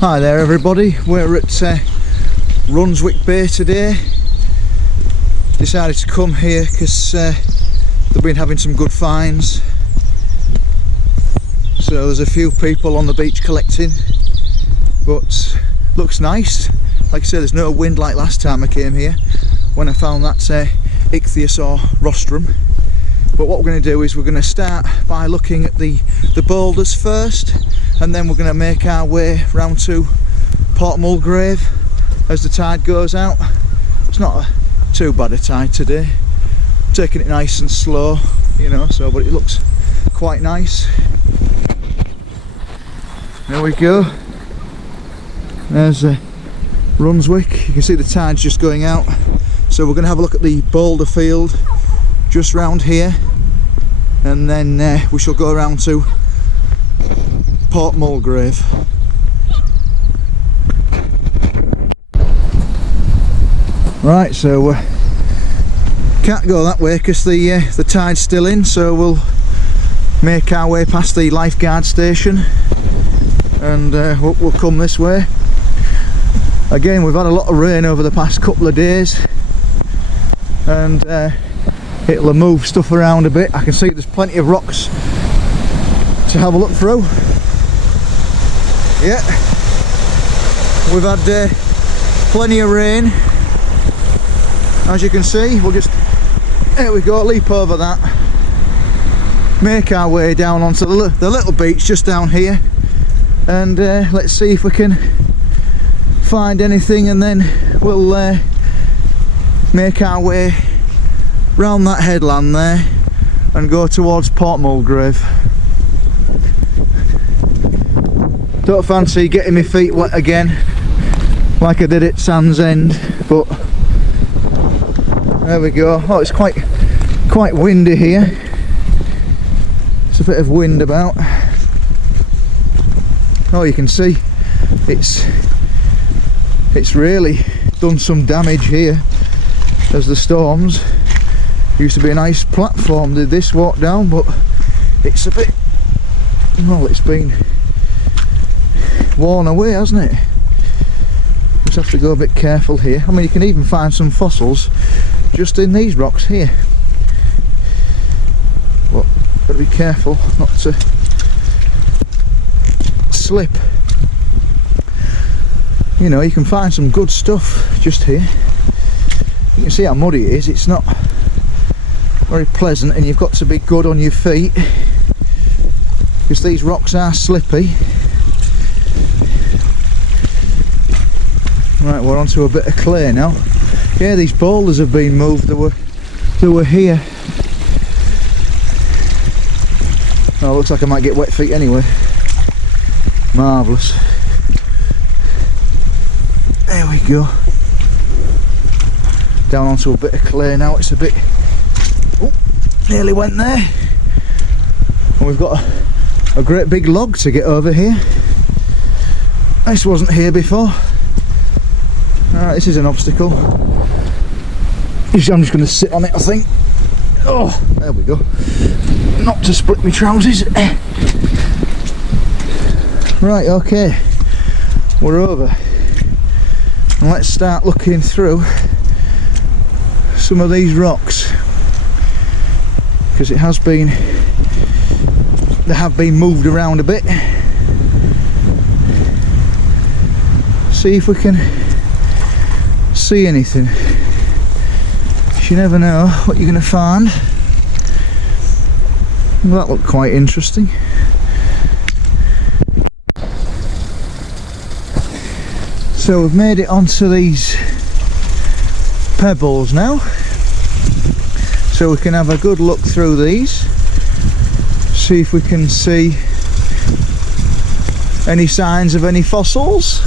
Hi there everybody, we're at Runswick Bay today. Decided to come here because they've been having some good finds. So there's a few people on the beach collecting, but looks nice. Like I said, there's no wind like last time I came here when I found that ichthys or rostrum. But what we're going to do is we're going to start by looking at the boulders first, and then we're going to make our way round to Port Mulgrave as the tide goes out. It's not too bad a tide today, I'm taking it nice and slow, you know, so but it looks quite nice. There we go, there's Runswick. You can see the tide's just going out, so we're going to have a look at the boulder field just round here, and then we shall go around to Port Mulgrave. Right, so can't go that way because the tide's still in, so we'll make our way past the lifeguard station and we'll come this way. Again, we've had a lot of rain over the past couple of days, and it'll move stuff around a bit. I can see there's plenty of rocks to have a look through. Yeah, we've had plenty of rain, as you can see. We'll just, there we go, leap over that, make our way down onto the little beach just down here, and let's see if we can find anything, and then we'll make our way round that headland there and go towards Port Mulgrave. Don't fancy getting my feet wet again like I did at Sand's End, but there we go. Oh, it's quite windy here. It's a bit of wind about. Oh, you can see it's really done some damage here as the storms. Used to be a nice platform did this walk down, but it's a bit, well, it's been worn away, hasn't it? Just have to go a bit careful here. I mean, you can even find some fossils just in these rocks here, but gotta be careful not to slip. You know, you can find some good stuff just here. You can see how muddy it is. It's not very pleasant, and you've got to be good on your feet because these rocks are slippy. Right, we're onto a bit of clay now. Yeah, these boulders have been moved. They were here. Oh, looks like I might get wet feet anyway. Marvellous. There we go. Down onto a bit of clay now. It's a bit, oh, nearly went there. And we've got a great big log to get over here. This wasn't here before. Alright, this is an obstacle. I'm just going to sit on it, I think. Oh, there we go. Not to split my trousers. Right, okay. We're over. And let's start looking through some of these rocks, because they have been moved around a bit. See if we can see anything. You never know what you're going to find. Well, that looked quite interesting. So we've made it onto these pebbles now, so we can have a good look through these, see if we can see any signs of any fossils.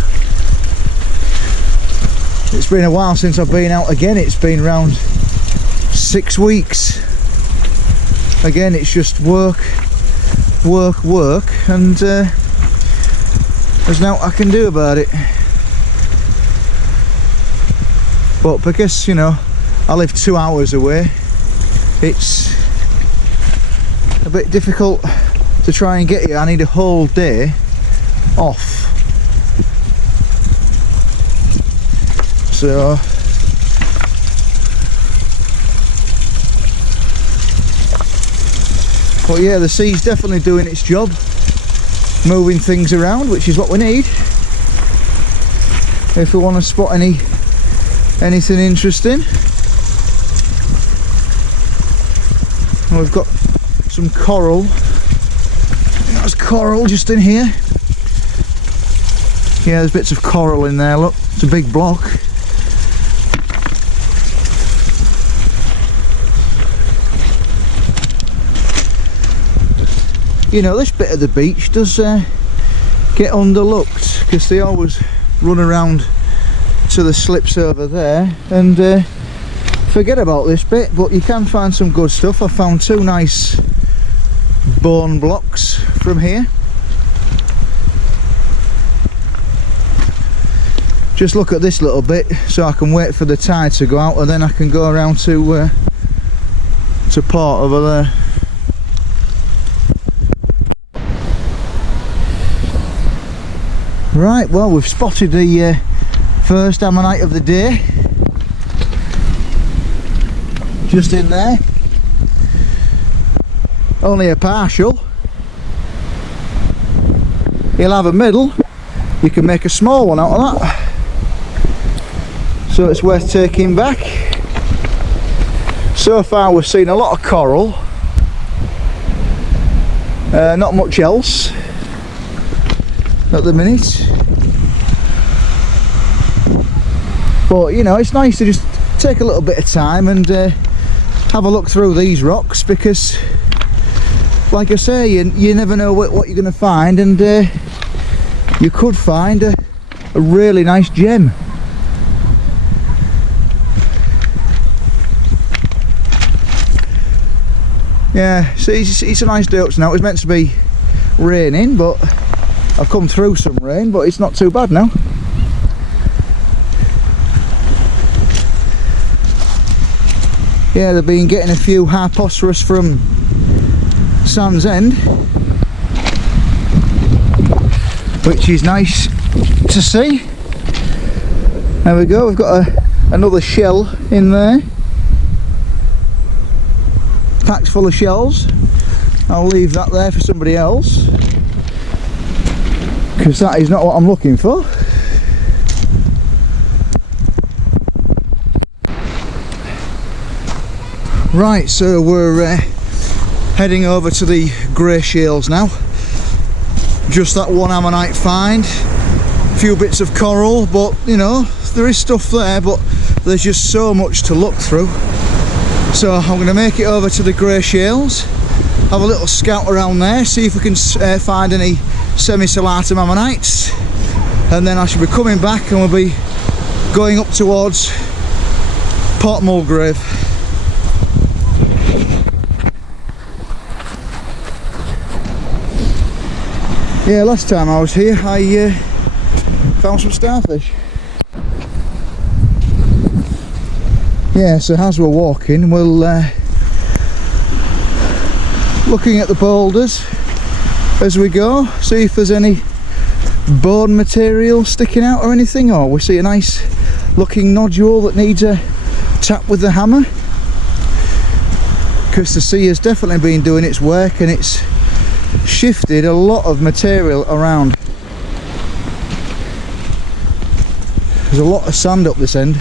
It's been a while since I've been out again. It's been around 6 weeks. Again, it's just work, and there's nothing I can do about it. But because, you know, I live 2 hours away, it's a bit difficult to try and get here. I need a whole day off So but yeah, the sea's definitely doing its job, moving things around, which is what we need if we want to spot anything interesting. And we've got some coral. There's coral just in here. Yeah, there's bits of coral in there, look, it's a big block. You know, this bit of the beach does get underlooked, because they always run around to the slips over there and forget about this bit, but you can find some good stuff. I found 2 nice bone blocks from here. Just look at this little bit, so I can wait for the tide to go out, and then I can go around to port over there. Right, well, we've spotted the first ammonite of the day, just in there. Only a partial. You'll have a middle, you can make a small one out of that, so it's worth taking back. So far we've seen a lot of coral, not much else at the minute, but you know, it's nice to just take a little bit of time and have a look through these rocks, because like I say, you never know what you're going to find, and you could find a really nice gem. Yeah, so it's a nice day up now. It was meant to be raining, but I've come through some rain, but it's not too bad now. Yeah, they've been getting a few harposporus from Sand's End, which is nice to see. There we go, we've got another shell in there, packed full of shells. I'll leave that there for somebody else, because that is not what I'm looking for. Right, so we're heading over to the grey shales now. Just that one ammonite find, a few bits of coral, but you know, there is stuff there, but there's just so much to look through. So I'm going to make it over to the grey shales, have a little scout around there, see if we can find any semi-salatum ammonites, and then I should be coming back and we'll be going up towards Port Mulgrave. Yeah, last time I was here I found some starfish. Yeah, so as we're walking, we'll looking at the boulders as we go, see if there's any bone material sticking out or anything, or we see a nice looking nodule that needs a tap with the hammer, because the sea has definitely been doing its work and it's shifted a lot of material around. There's a lot of sand up this end.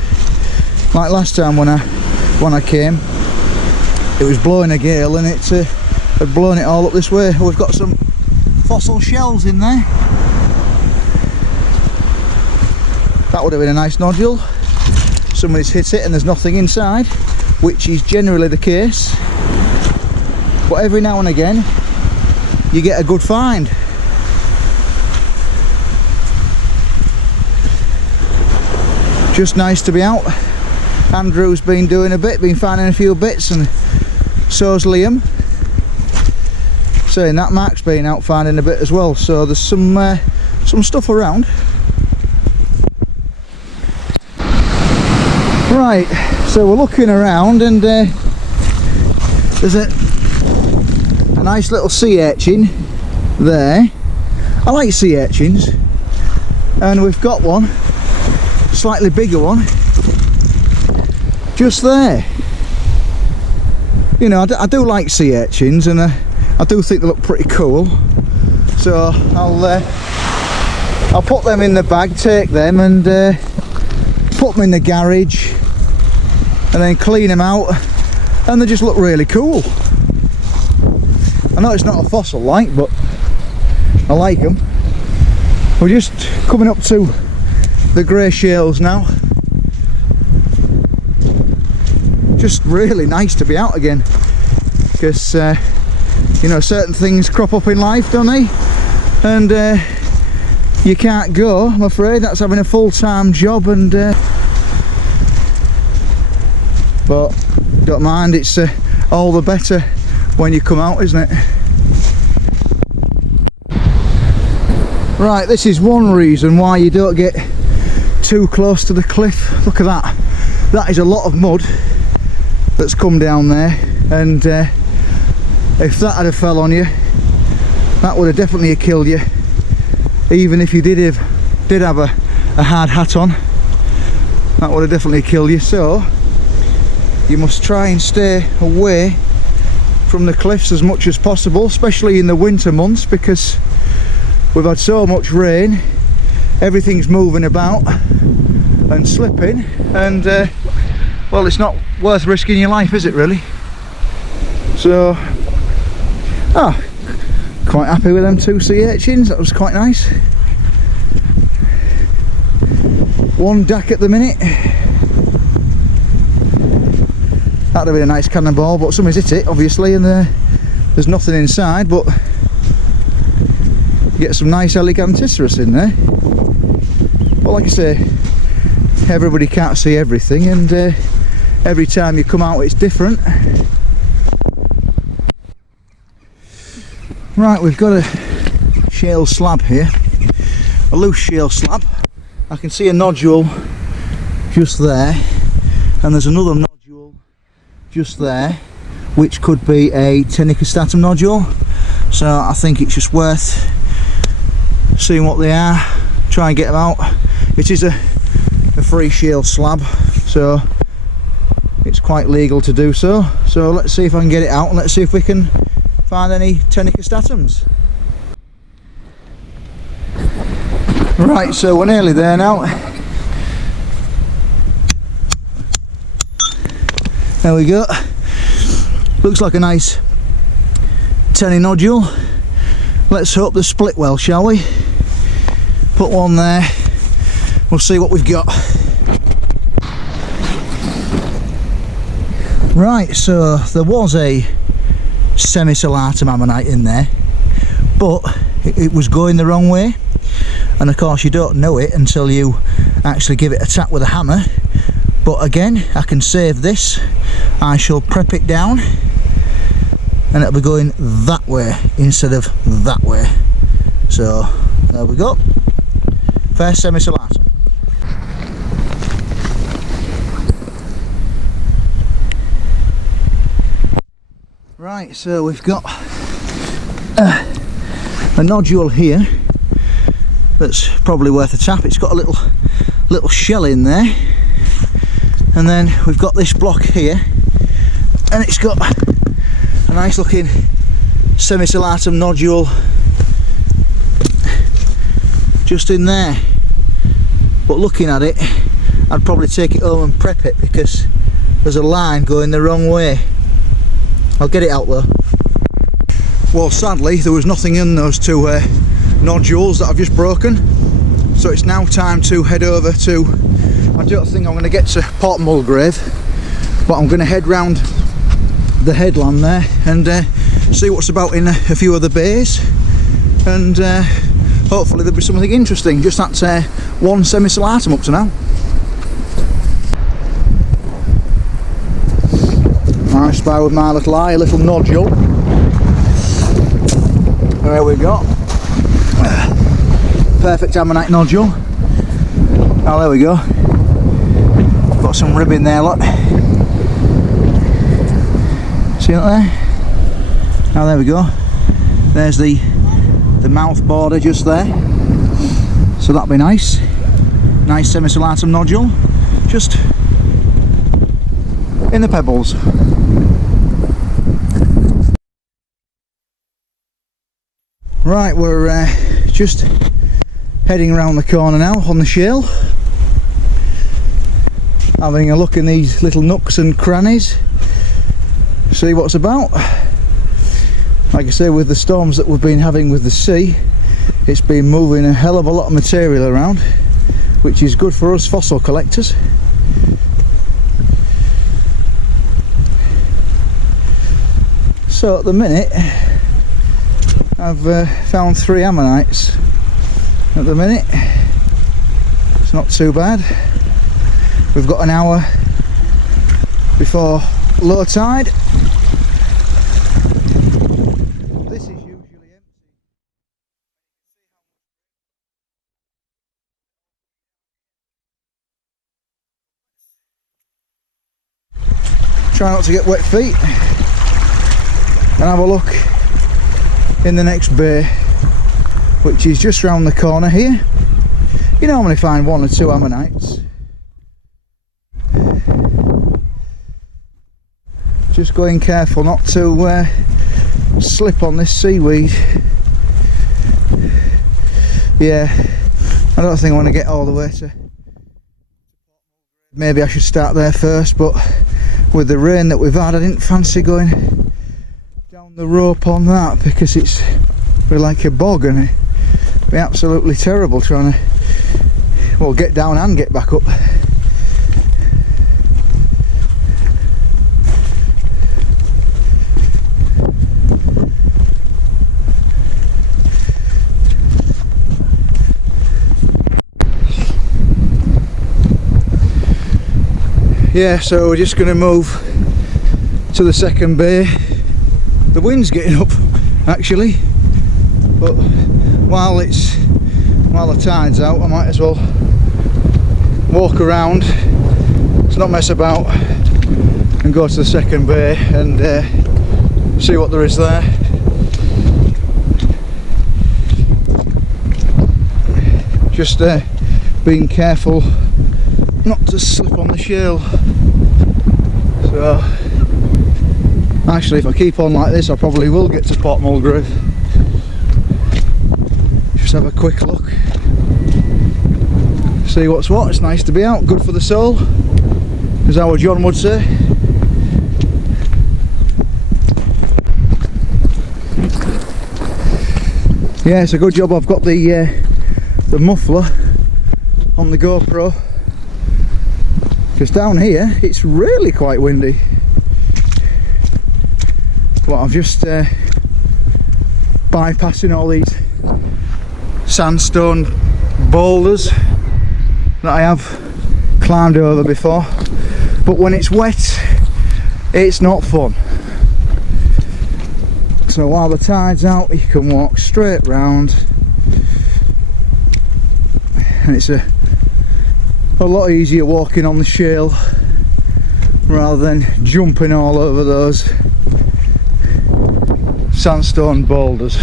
Like last time when I came, it was blowing a gale and it had blown it all up this way. We've got some fossil shells in there. That would have been a nice nodule. Somebody's hit it and there's nothing inside, which is generally the case, but every now and again you get a good find. Just nice to be out. Andrew's been doing a bit, been finding a few bits, and so's Liam. Saying that Mark's been out finding a bit as well, so there's some stuff around. Right, so we're looking around and there's a nice little sea urchin there. I like sea urchins, and we've got one, slightly bigger one, just there. You know, I do like sea urchins, and I do think they look pretty cool. So I'll put them in the bag, take them and put them in the garage and then clean them out, and they just look really cool. I know it's not a fossil like, but I like them. We're just coming up to the grey shales now. Just really nice to be out again, because you know, certain things crop up in life, don't they? And you can't go, I'm afraid. That's having a full-time job, and but don't mind, it's all the better when you come out, isn't it? Right, this is one reason why you don't get too close to the cliff. Look at that. That is a lot of mud that's come down there, and if that had fell on you, that would have definitely killed you, even if you did have a hard hat on. That would have definitely killed you. So you must try and stay away from the cliffs as much as possible, especially in the winter months, because we've had so much rain, everything's moving about and slipping, and well, it's not worth risking your life, is it really? So quite happy with them 2 sea urchins. That was quite nice. 1 duck at the minute. That'd have been a nice cannonball, but somebody's hit it obviously, and there's nothing inside, but you get some nice eleganticeras in there. But like I say, everybody can't see everything, and every time you come out it's different. Right, we've got a shale slab here, a loose shale slab. I can see a nodule just there, and there's another nodule just there, which could be a tenicostatum nodule. So I think it's just worth seeing what they are, try and get them out. It is a free shale slab, so it's quite legal to do so. So let's see if I can get it out, and let's see if we can find any tenicostatums. Right, so we're nearly there now. There we go. Looks like a nice tenny nodule. Let's hope they split well, shall we? Put one there. We'll see what we've got. Right, so there was a semi-salatum ammonite in there, but it was going the wrong way, and of course you don't know it until you actually give it a tap with a hammer. But again, I can save this. I shall prep it down, and it'll be going that way instead of that way. So there we go, first semi-salatum. Right, so we've got a nodule here that's probably worth a tap. It's got a little shell in there, and then we've got this block here, and it's got a nice looking semi-salatum nodule just in there. But looking at it, I'd probably take it home and prep it, because there's a line going the wrong way. I'll get it out though. Well, sadly there was nothing in those 2 nodules that I've just broken, so it's now time to head over to, I don't think I'm going to get to Port Mulgrave, but I'm going to head round the headland there and see what's about in a few of the bays, and hopefully there'll be something interesting. Just that 1 semi-salatum up to now. I spy with my little eye a little nodule. There we go. Perfect ammonite nodule. Oh, there we go. Got some rib in there, look. See it there? Oh, there we go. There's the mouth border just there. So that'll be nice. Nice semi-salatum nodule. Just in the pebbles. Right, we're just heading around the corner now on the shale, having a look in these little nooks and crannies, see what's about. Like I say, with the storms that we've been having with the sea, it's been moving a hell of a lot of material around, which is good for us fossil collectors. So at the minute I've found 3 ammonites at the minute. It's not too bad. We've got an hour before low tide. This is usually empty. Try not to get wet feet, and have a look in the next bay, which is just round the corner here. You normally find 1 or 2 ammonites. Just going careful not to slip on this seaweed. Yeah, I don't think I want to get all the way to... Maybe I should start there first, but with the rain that we've had, I didn't fancy going down the rope on that, because it's like a bog and it'd be absolutely terrible trying to, well, get down and get back up. Yeah, so we're just going to move to the second bay. The wind's getting up actually, but while the tide's out, I might as well walk around, let's not mess about, and go to the second bay and see what there is there. Just being careful not to slip on the shale. So actually, if I keep on like this, I probably will get to Port Mulgrave. Just have a quick look, see what's what. It's nice to be out, good for the soul, as our John would say. Yeah, it's a good job I've got the muffler on the GoPro, because down here it's really quite windy. Well, I'm just bypassing all these sandstone boulders that I have climbed over before, but when it's wet it's not fun. So while the tide's out, you can walk straight round, and it's a lot easier walking on the shale rather than jumping all over those sandstone boulders.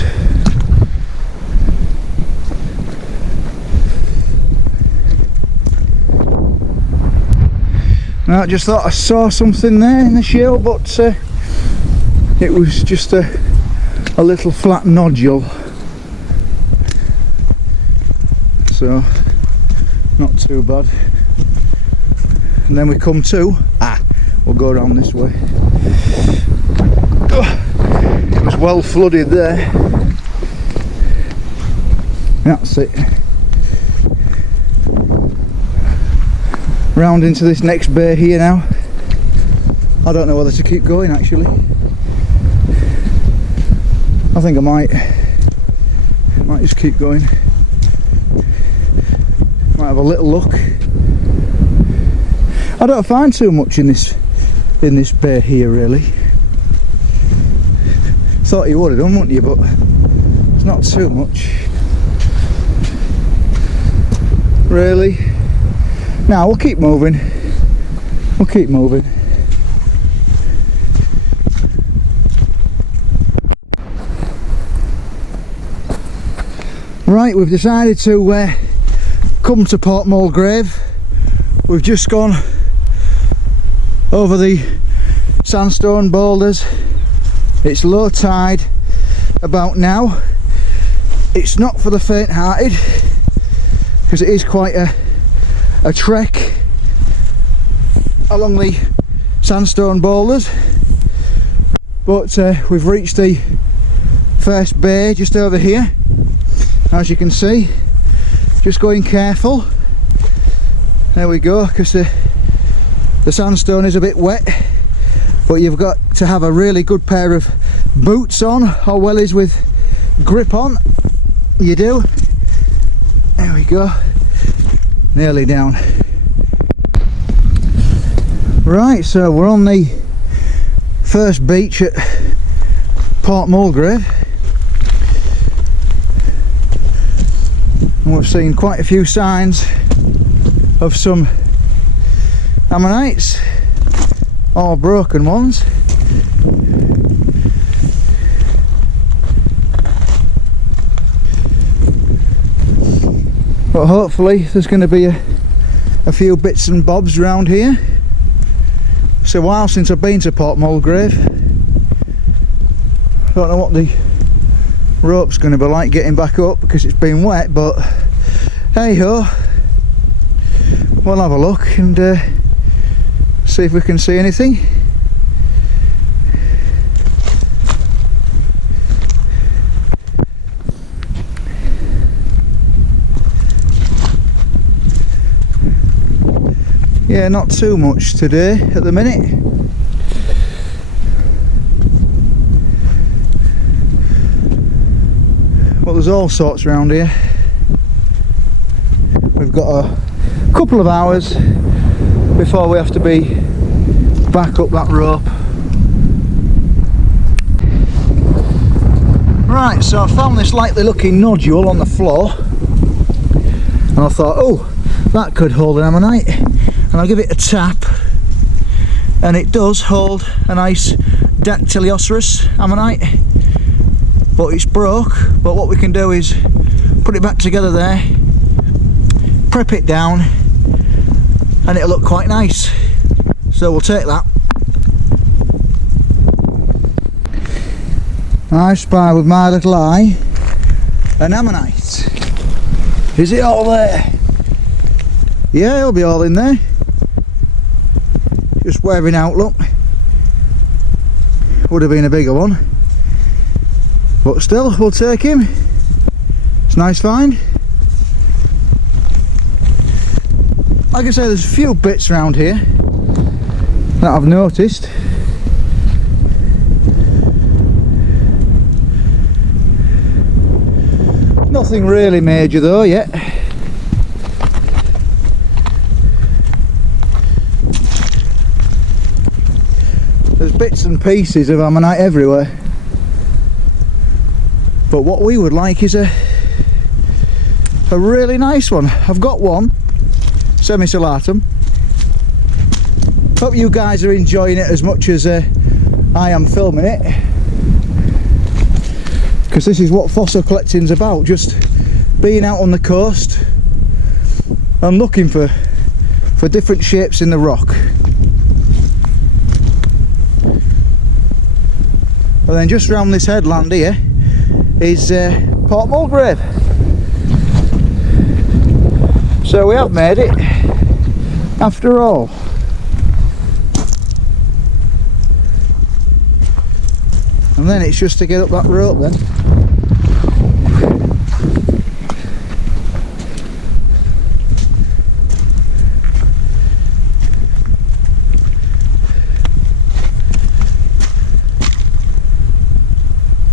Now, I just thought I saw something there in the shale, but it was just a little flat nodule, so not too bad. And then we come to, we'll go around this way. It was well flooded there. That's it. Round into this next bay here now. I don't know whether to keep going actually. I think I might just keep going. Might have a little look. I don't find too much in this bay here really. Thought you would have done, wouldn't you? But it's not too much. Really. Now we'll keep moving. We'll keep moving. Right, we've decided to come to Port Mulgrave. We've just gone over the sandstone boulders. It's low tide about now. It's not for the faint-hearted because it is quite a trek along the sandstone boulders, but we've reached the first bay just over here, as you can see. Just going careful. There we go, because the sandstone is a bit wet, but you've got to have a really good pair of boots on, or wellies with grip on. You do. There we go, nearly down. Right, so we're on the first beach at Port Mulgrave, and we've seen quite a few signs of some ammonites, or broken ones. But hopefully there's going to be a few bits and bobs around here. It's a while since I've been to Port Mulgrave. Don't know what the rope's going to be like getting back up because it's been wet, but hey ho, we'll have a look and see if we can see anything. Yeah, not too much today at the minute. Well, there's all sorts around here. We've got a couple of hours before we have to be back up that rope. Right, so I found this likely looking nodule on the floor, and I thought, oh, that could hold an ammonite. And I'll give it a tap, and it does hold a nice Dactylioceras ammonite, but it's broke. But what we can do is put it back together there, prep it down, and it'll look quite nice. So we'll take that. I spy with my little eye an ammonite. Is it all there? Yeah, it'll be all in there. Just wearing out, look. Would have been a bigger one, but still, we'll take him. It's a nice find. Like I say, there's a few bits around here that I've noticed. Nothing really major though yet. There's bits and pieces of ammonite everywhere, but what we would like is a really nice one. I've got one, semi-salatum. Hope you guys are enjoying it as much as I am filming it, because this is what fossil collecting's about, just being out on the coast and looking for different shapes in the rock. And then just round this headland here is Port Mulgrave. So we have made it after all. And then it's just to get up that rope then.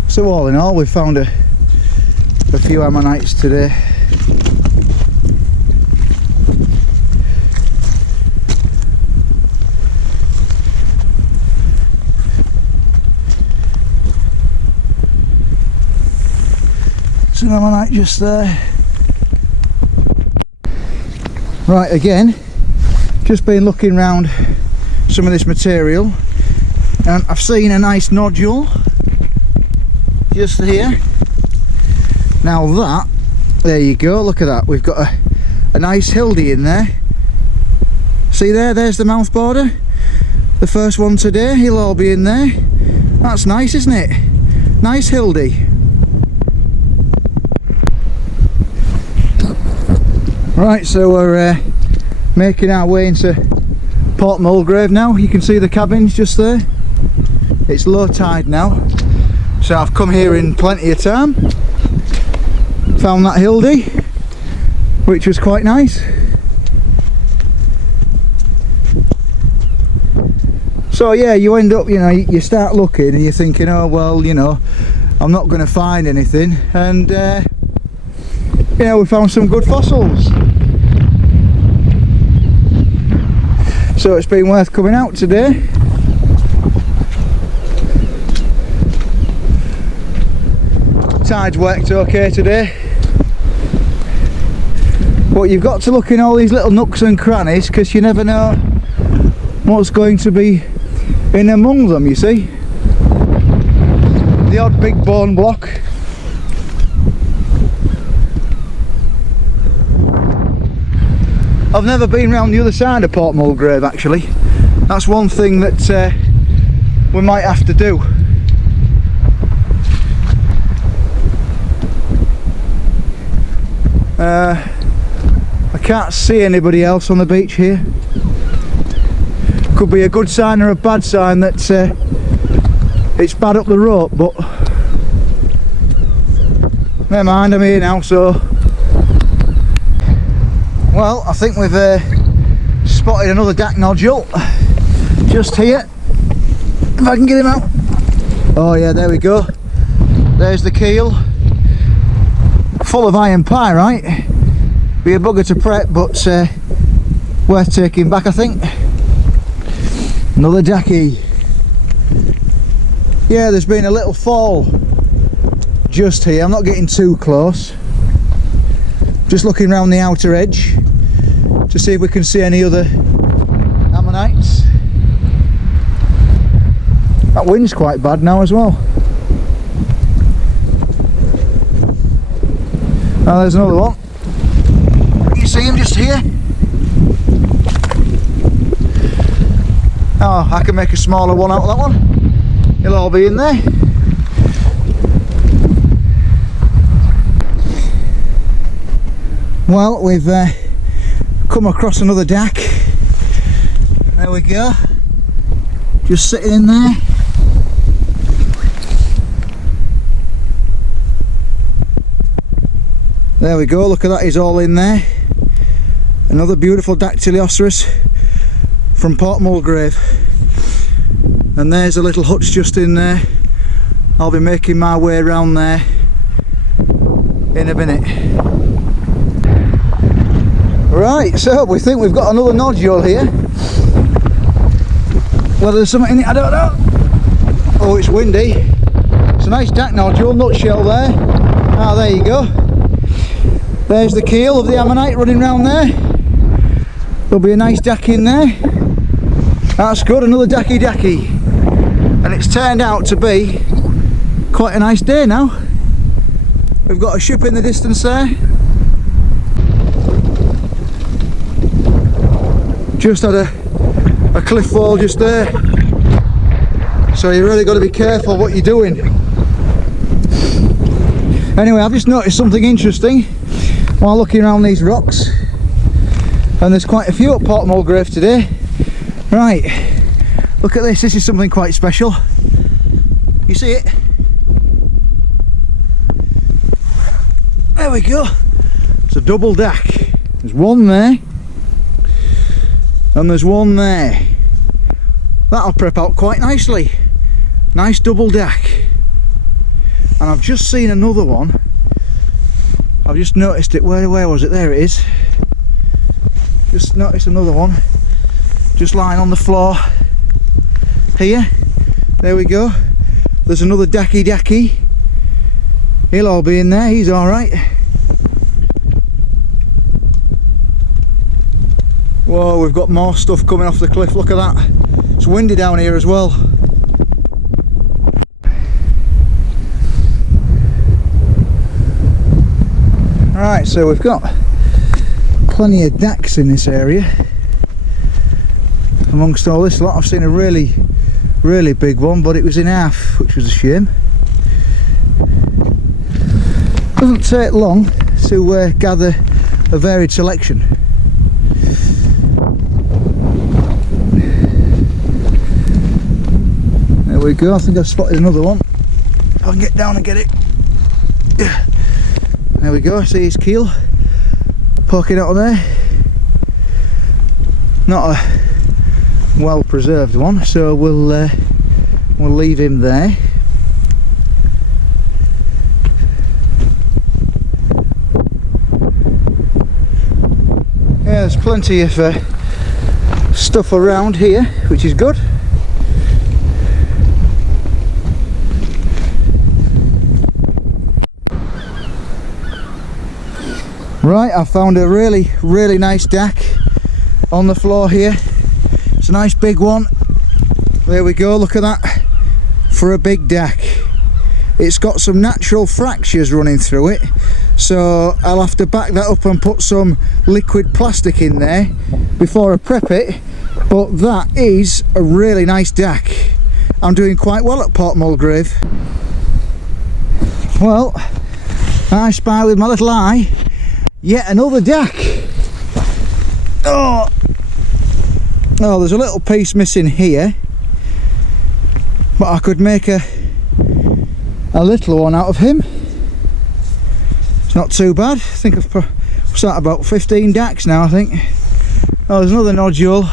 So all in all, we've found a few ammonites today. There's an ammonite just there. Right, again, just been looking around some of this material, and I've seen a nice nodule just here. Now that, there you go, look at that, we've got a nice hildy in there. See there, there's the mouth border, The first one today, he'll all be in there. That's nice, isn't it? Nice Hildy. Right, so we're making our way into Port Mulgrave now. You can see the cabins just there. It's low tide now, so I've come here in plenty of time. Found that Hildy, which was quite nice. So yeah, you end up, you know, you start looking and you're thinking, oh well, you know, I'm not going to find anything, and you know, we found some good fossils. So it's been worth coming out today. Tide's worked okay today, but you've got to look in all these little nooks and crannies, because you never know what's going to be in among them, you see. The odd big bone block. I've never been round the other side of Port Mulgrave actually. That's one thing that we might have to do. I can't see anybody else on the beach here. Could be a good sign or a bad sign that it's bad up the rope, but never mind, I'm here now. So, well, I think we've spotted another DAC nodule just here. If I can get him out. Oh yeah, there we go. There's the keel, full of iron pyrite. Be a bugger to prep, but worth taking back, I think. Another Dacky. Yeah, there's been a little fall just here. I'm not getting too close. Just looking around the outer edge to see if we can see any other ammonites. That wind's quite bad now as well. Oh, there's another one. You see him just here? Oh, I can make a smaller one out of that one. He'll all be in there. Well, we've come across another DAC. There we go. Just sitting in there. There we go, look at that, he's all in there. Another beautiful Dactylioceras from Port Mulgrave. And there's a little hutch just in there. I'll be making my way around there in a minute. Right, so we think we've got another nodule here. Whether there's something in it, I don't know. Oh, it's windy. It's a nice DAC nodule, nutshell there. Ah, there you go. There's the keel of the ammonite running round there. There'll be a nice DAC in there. That's good, another Dacky. And it's turned out to be quite a nice day now. We've got a ship in the distance there. Just had a cliff fall just there. So you really got to be careful what you're doing. Anyway, I've just noticed something interesting while looking around these rocks, and there's quite a few at Port Mulgrave today. Right, look at this. This is something quite special. You see it? There we go. It's a double DAC. There's one there and there's one there. That'll prep out quite nicely. Nice double DAC. And I've just seen another one. I've just noticed it. Where was it? There it is. Just noticed another one just lying on the floor here. There we go. There's another Dacky. He'll all be in there. He's alright. Whoa, we've got more stuff coming off the cliff. Look at that. It's windy down here as well. Right, so we've got plenty of DACs in this area. amongst all this lot. I've seen a really big one, but it was in half, which was a shame. Doesn't take long to gather a varied selection. There we go, I think I've spotted another one. If I can get down and get it. There we go, I see his keel poking out of there. Not a well preserved one, so we'll leave him there. Yeah, there's plenty of stuff around here, which is good. Right, I found a really nice dack on the floor here. It's a nice big one. There we go, look at that for a big dack. It's got some natural fractures running through it, so I'll have to back that up and put some liquid plastic in there before I prep it, but that is a really nice dack. I'm doing quite well at Port Mulgrave. Well, I spy with my little eye yet another dack. Oh, there's a little piece missing here, but I could make a little one out of him. It's not too bad. I think I've sat about 15 dacks now, I think. Oh, there's another nodule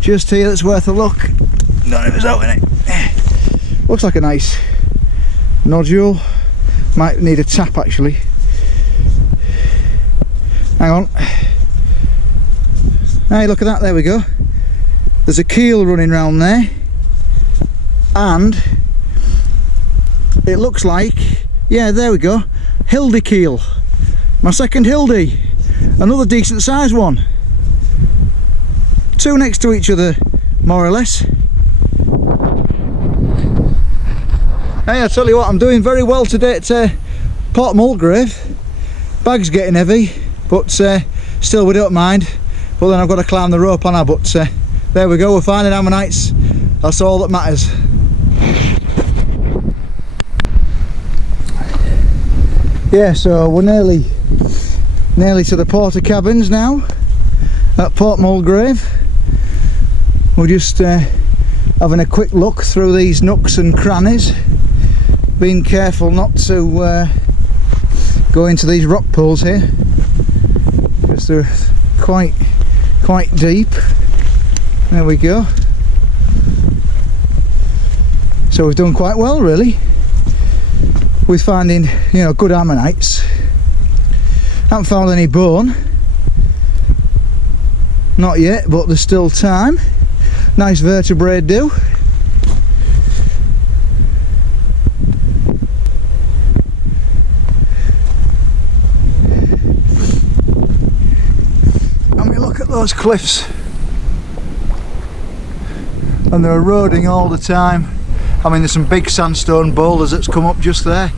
just here that's worth a look. Don't know if it's out in it. Looks like a nice nodule. Might need a tap actually. Hang on. Hey, look at that, there we go. There's a keel running round there, and it looks like, yeah, there we go, Hildy keel. My second Hildy, another decent sized one. Two next to each other, more or less. Hey, I tell you what, I'm doing very well today at Port Mulgrave. Bag's getting heavy, but still we don't mind. But then I've got to climb the rope on her, but there we go, we're finding ammonites. That's all that matters. Yeah, so we're nearly to the porter cabins now at Port Mulgrave. We're just having a quick look through these nooks and crannies, being careful not to go into these rock pools here, because they're quite deep. There we go. So we've done quite well really with finding, you know, good ammonites. Haven't found any bone, not yet, but there's still time. Nice vertebrae do. And we look at those cliffs, and they're eroding all the time. I mean, there's some big sandstone boulders that's come up just there.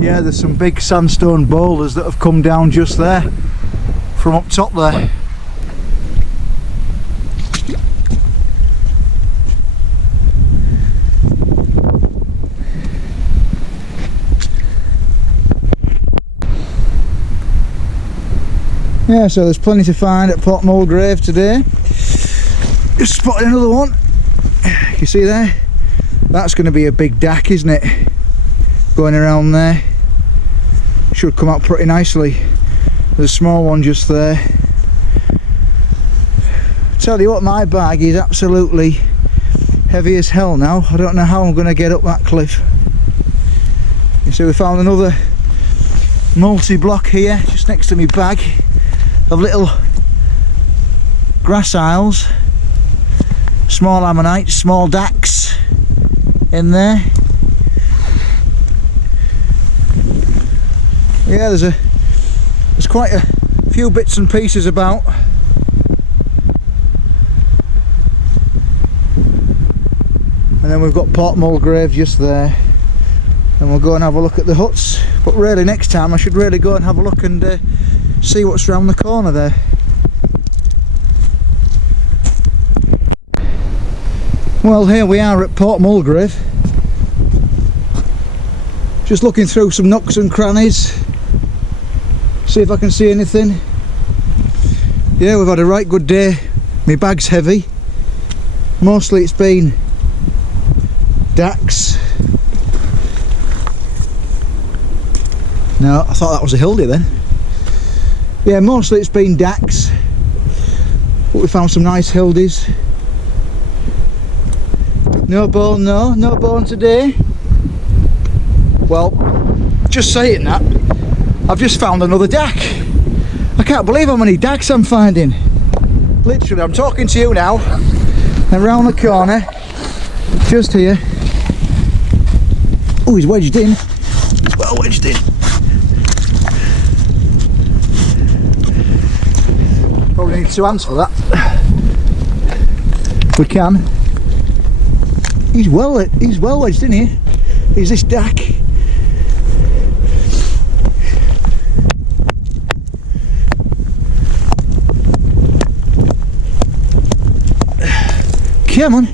Yeah, there's some big sandstone boulders that have come down just there from up top there. Yeah, so there's plenty to find at Port Mulgrave today. Just spotted another one. You see there? That's going to be a big dack, isn't it? Going around there. Should come out pretty nicely. There's a small one just there. Tell you what, my bag is absolutely heavy as hell now. I don't know how I'm going to get up that cliff. You see, we found another multi-block here just next to my bag of little grass isles, small ammonites, small dacks in there. Yeah, there's quite a few bits and pieces about. And then we've got Port Mulgrave just there, and we'll go and have a look at the huts. But really next time I should really go and have a look and see what's round the corner there. Well, here we are at Port Mulgrave, just looking through some nooks and crannies, see if I can see anything. Yeah, we've had a right good day. My bag's heavy, mostly it's been dacks. No, I thought that was a hildy then. Yeah, mostly it's been dacks, but we found some nice hildies. No bone, no bone today. Well, just saying that, I've just found another dack. I can't believe how many dacks I'm finding. Literally, I'm talking to you now, and round the corner, just here. Oh, he's wedged in. He's well wedged in. Probably need 2 hands for that. We can. He's well wedged in here. Is this dack? Come on.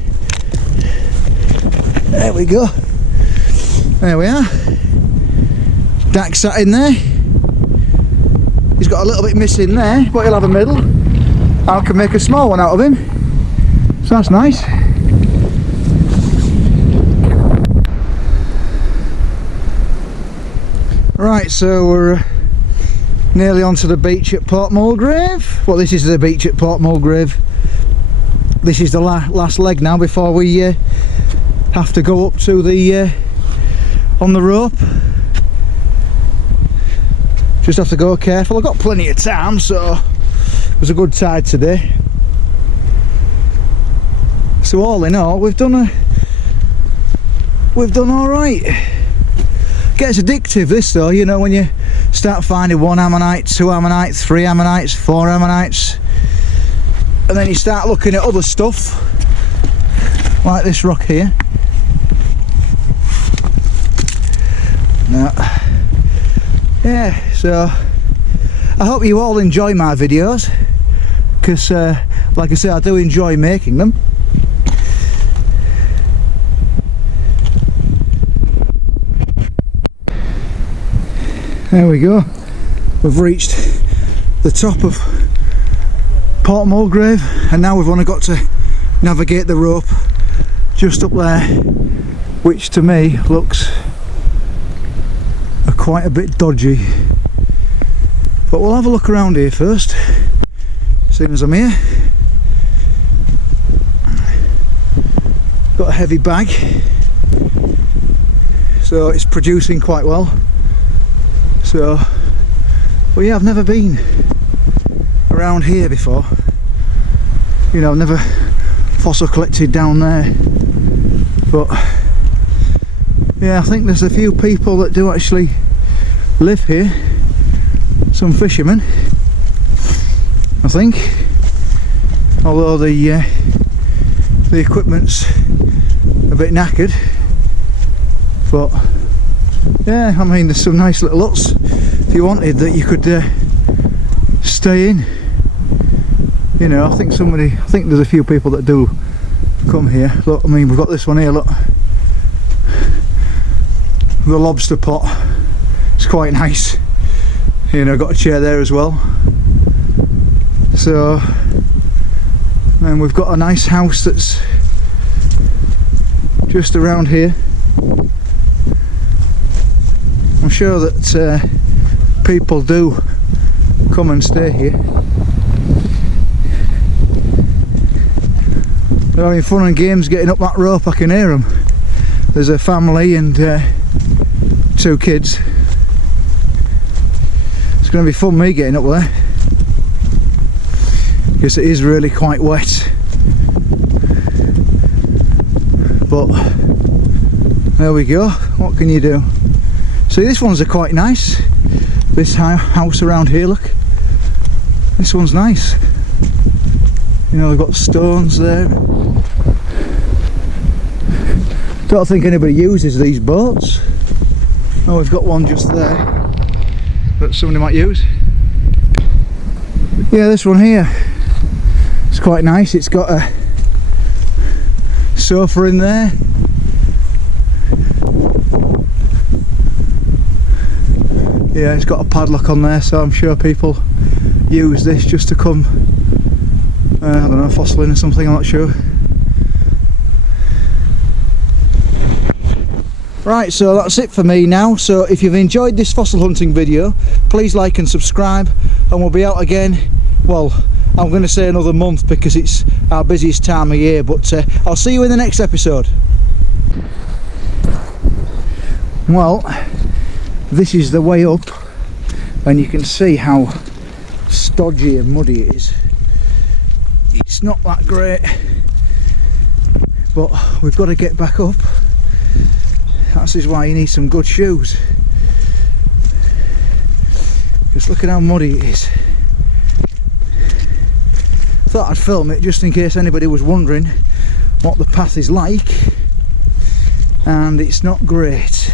There we go. There we are. Dack sat in there. He's got a little bit missing there, but he'll have a middle. I can make a small one out of him. So that's nice. Right, so we're nearly onto the beach at Port Mulgrave. Well, this is the beach at Port Mulgrave. This is the last leg now before we have to go up to the on the rope. Just have to go careful. I've got plenty of time, so it was a good tide today. So all in all, we've done all right. Gets addictive this though, you know, when you start finding 1 ammonite, 2 ammonites, 3 ammonites, 4 ammonites, and then you start looking at other stuff like this rock here. Now, yeah, so I hope you all enjoy my videos, because like I say, I do enjoy making them. There we go, we've reached the top of Port Mulgrave, and now we've only got to navigate the rope just up there, which to me looks quite a bit dodgy. But we'll have a look around here first, as soon as I'm here. Got a heavy bag, so it's producing quite well. So, but yeah, I've never been around here before. You know, I've never fossil collected down there. But yeah, I think there's a few people that do actually live here. Some fishermen, I think. Although the equipment's a bit knackered. But yeah, I mean, there's some nice little huts if you wanted that you could stay in. You know, I think there's a few people that do come here. Look, I mean, we've got this one here, look. The lobster pot. It's quite nice. You know, got a chair there as well. So, and we've got a nice house that's just around here. I'm sure that people do come and stay here. They're having fun and games getting up that rope, I can hear them. There's a family and 2 kids. It's going to be fun me getting up there, because it is really quite wet. But there we go, what can you do? See, this one's quite nice. This house around here, look. This one's nice. You know, they've got stones there. Don't think anybody uses these boats. Oh, we've got one just there that somebody might use. Yeah, this one here, it's quite nice. It's got a sofa in there. Yeah, it's got a padlock on there, so I'm sure people use this just to come, I don't know, fossiling or something, I'm not sure. Right, so that's it for me now. So if you've enjoyed this fossil hunting video, please like and subscribe, and we'll be out again, well, I'm going to say another month because it's our busiest time of year, but I'll see you in the next episode. Well, this is the way up, and you can see how stodgy and muddy it is. It's not that great, but we've got to get back up. That is why you need some good shoes. Just look at how muddy it is. Thought I'd film it just in case anybody was wondering what the path is like, and it's not great.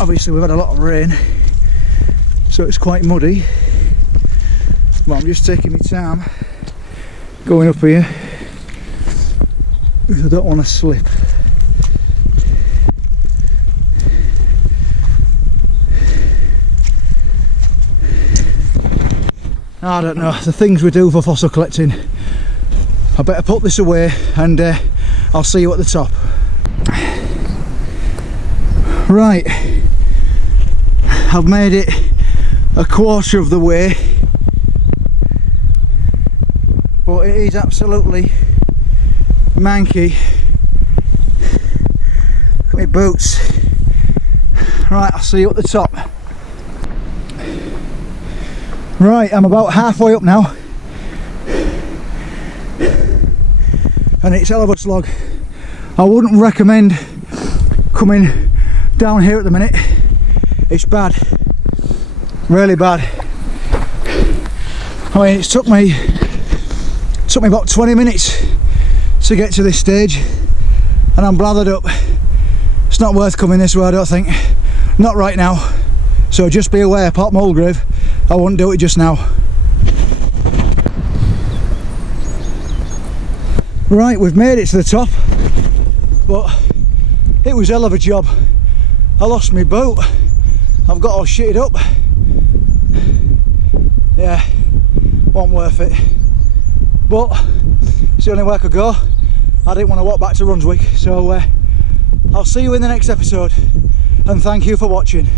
Obviously we've had a lot of rain, so it's quite muddy, but I'm just taking my time going up here because I don't want to slip. I don't know, the things we do for fossil collecting. I better put this away, and I'll see you at the top. Right, I've made it a quarter of the way, but it is absolutely manky. Look at my boots. Right, I'll see you at the top. Right, I'm about halfway up now, and it's a hell of a slog. I wouldn't recommend coming down here at the minute. It's bad, really bad. I mean, it took me about 20 minutes to get to this stage, and I'm blathered up. It's not worth coming this way, I don't think. Not right now. So just be aware, Port Mulgrave, I won't do it just now. Right, we've made it to the top, but it was a hell of a job. I lost my boot. I've got all shitted up. Yeah, wasn't worth it. But it's the only way I could go. I didn't want to walk back to Runswick, so I'll see you in the next episode, and thank you for watching.